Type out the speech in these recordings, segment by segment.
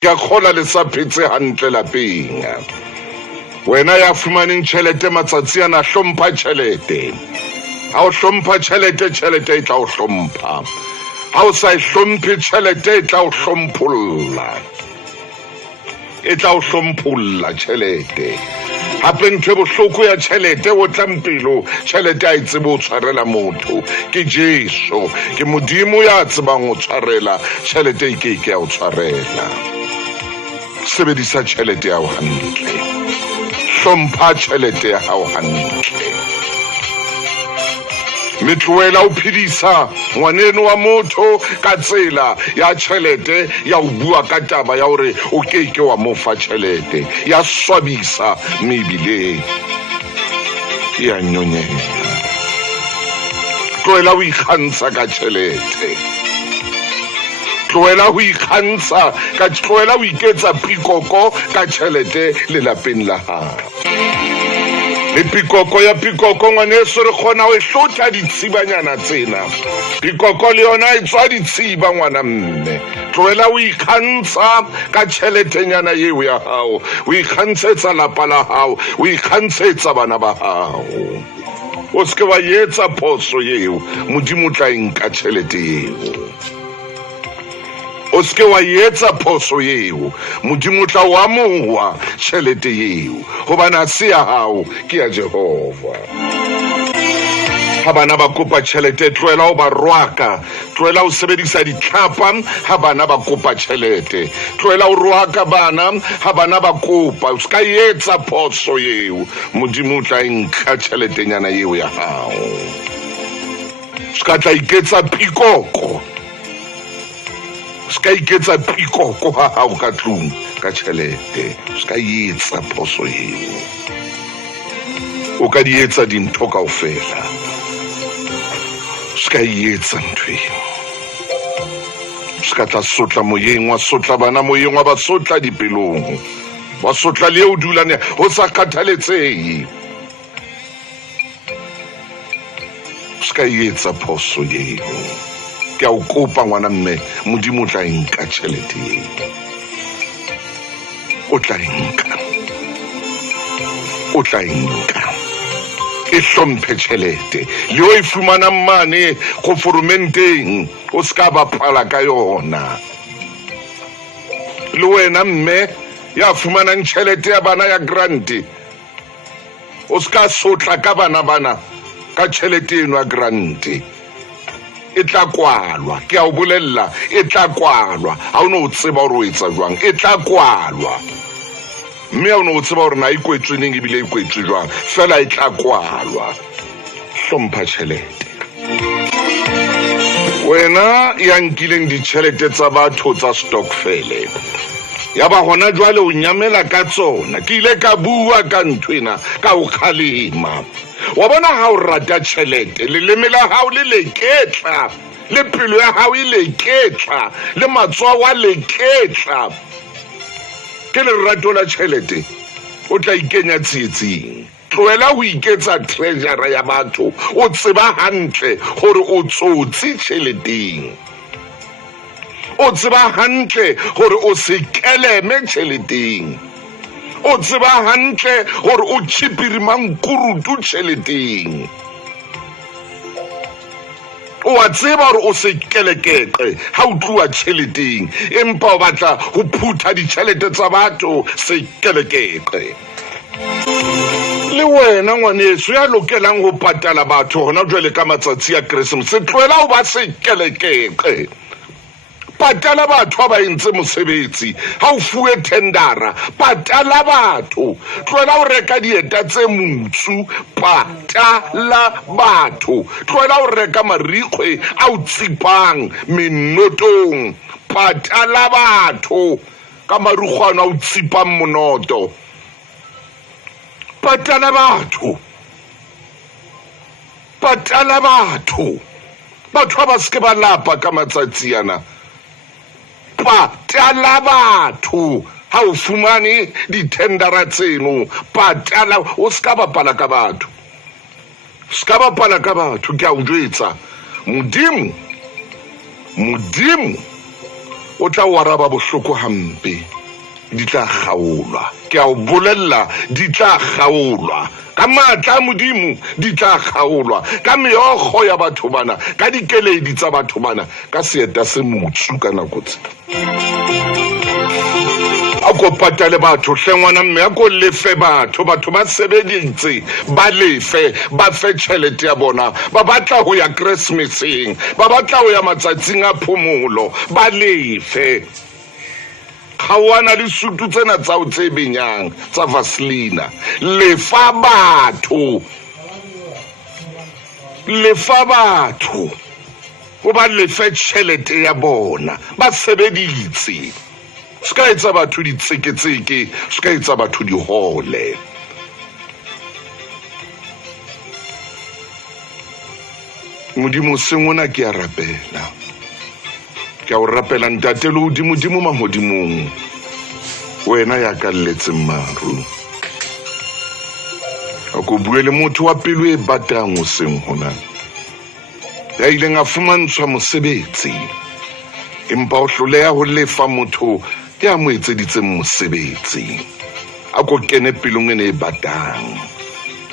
ke a kgola le sa phetse hantle lapeng. Wena ya fumaneng tjhelete matsatsi ana, hlompha tjhelete. Ha o hlompha tjhelete, tjhelete e tla o hlompha. Ha o sa e hlomphe tjhelete e tla o hlompholla. E tla o hlompholla tjhelete. Hape ntho e bohloko ya tjhelete o tlampelo, tjhelete a e tsebe ho tshwarela motho. Ke Jesu, ke Modimo ya tsebang ho tshwarela, tjhelete e ke ya o tshwarela. Sebedisa tjhelete ya hao hantle. Hlompha tjhelete ya hao hantle. Metlohela o phedisa ngwaneno wa motho ka tsela ya tjhelete, ya o bua ka taba ya hore o keke wa mo fa tjhelete, ya swabisa mebileng, ya nyonyela. Tlohela o ikgantsha ka tjhelete. Tlohela ho ikgantsha ka, tlohela ho iketsa pikoko ka tjhelete lelapeng la hao. Le pikoko ya pikoko ngwaneso re kgona ho hlotha ditshibanyana tsena. Pikoko le yona e tswa ditshiba ngwana mme. Tlohela o ikgantsha ka tjheletenyana eo ya hao, o ikgantshetsa lapa la hao, o ikgantshetsa bana ba hao. O se ke wa etsa phoso eo, Modimo o tla nka tjhelete eo. O se ke wa etsa phoso eo, Modimo o tla o amoha tjhelete eo, hobane ha se ya hao, ke ya Jehova. Ha bana ba kopa tjhelete, tlohela ho ba rwaka. Tlohela ho sebedisa ditlhapa ha bana ba kopa tjhelete. Tlohela ho rwaka bana ha bana ba kopa. O se ka etsa phoso eo, Modimo o tla nka tjheletenyana eo ya hao. O se ka tla iketsa pikoko. Ska iketsa pikoko ha hao ka tlung ka tjhelete. Ska etsa phoso eo. O ka di etsa dintho kaofela. Ska etsa ntho eo. Ska tla sotla moyeng, wa sotla bana moyeng, wa ba sotla dipelong, wa sotla le o dulang ho sa kgathaletsehe. Ska etsa phoso eo. Ke a o kopa ngwana mme, Modimo o tla nka tjhelete eo. O tla nka. O tla nka. E hlomphe tjhelete. Le o e fumanang mane go foromenteng, o ska bapala ka yona. Le wena mme ya fumanang tjhelete ya bana ya grant, o ska sotla ka bana ka tjhelete eno ya grant. E tla kwalwa, ke a o bolella, e tla kwalwa. Ha o no tseba hore o etsa jwang, e tla kwalwa. Mme ha o no tseba hore na ikwetswe neng ebile ikwetswe jwang, fela e tla kwalwa. Hlompha tjhelete. Wena ya nkileng ditjhelete tsa batho tsa stokfele, ya ba hona jwale o nyamela ka tsona. Ke ile ka bua ka nthwena ka o kgalema. Wa bona ha o rata tjhelete, leleme la hao le leketla, le pelo ya hao e leketla, le matsoho a leketla. Ke lerato la tjhelete, o tla ikenya tsietsing. Tlohela ho iketsa treasure ya batho, o tseba hantle hore o tsotsi tjheleteng. O tseba hantle hore o se keleme tjheleteng. O tseba hantle hore o tjhipirimang kurutu tjheleteng. O a tseba hore o se kelekeke ha o tluwa tjheleteng, empa o batla ho phutha ditjhelete tsa batho se kelekeke. Le wena ngwaneso ya lokelang ho patala batho hona jwale ka matsatsi ya Christmas, tlohela ho ba se kelekeke. Patala batho ba entse mosebetsi, ha o fuwe tendera, patala batho. Tlohela ho reka dieta tse mutsu, patala batho. Tlohela ho reka marikgwe a o tsipang menotong, patala batho ka marukgwana a o tsipang monoto. Patala batho. Patala batho. Batho ba se ke ba lapa ka matsatsi ana. Patala batho. Ha o fumane ditendera tseno, patala. O ska bapala ka batho. Ska bapala ka batho, ke a o jwetsa. Modimo o tla o araba bohloko hampe di tla kgaolwa ke a o bolella di tla kgaolwa ka matla a Modimo di tla kgaolwa ka meokgo ya batho bana ka dikeledi tsa batho bana ka seeta se motsu ka nako tse a ko patale batho hlengwana mme a ko lefe batho ba sebeditse ba lefe ba fe tšhelete ya bona ba batla ho ya Christmaseng ba batla ho ya matsatsing a phomolo ba lefe kgawana le sutu tsena tsa o tse benyang tsa Vaseline lefa batho o ba lefe tšhelete ya bona ba sebeditse ska etsa batho ditseketseke ska etsa batho di hole Modimo sengona ke a rapela ke a o rapela ntate le Modimo mahodimong wena ya ka lletseng maru a ko bue le motho wa pelo e batang o seng hona ya ileng a fumantshwa mosebetsi empa o hloleha ho lefa motho ya mo etseditseng mosebetsi a ko kene pelong e batang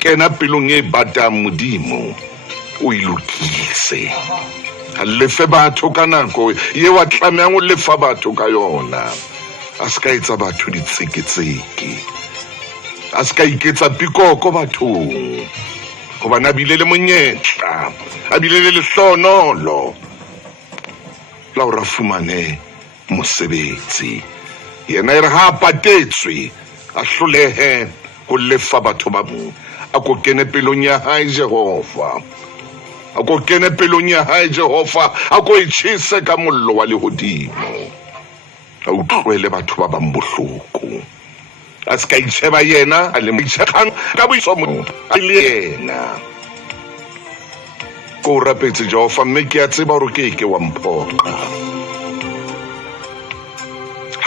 kena pelong e batang Modimo o ilokise a lefe batho ka nako ye wa tlamehang o lefa batho ka yona a ska etsa batho ditseketseke a ska iketsa pikoko bathong hobane a bile le monyetla a bile le lehlonolo la o ra fumane mosebetsi yena e re ha patetswe a hlolehe ho lefa batho ba mo a ko kene pelong ya hae Jehova a ko kene pelong ya hae Jehova a ko itjhise ka mollo wa lehodimo a utlwele batho ba bang bohloko a ska itsheba yena a le itshekgang ka boitsomo a le yena ko rapetse Jehova mme ke a tseba hore ke wa mphoqa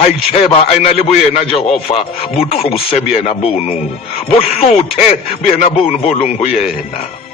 ha itsheba a ina le boyena Jehova bo tlose boyena bono bo hlothe boyena bono bo leng ho yena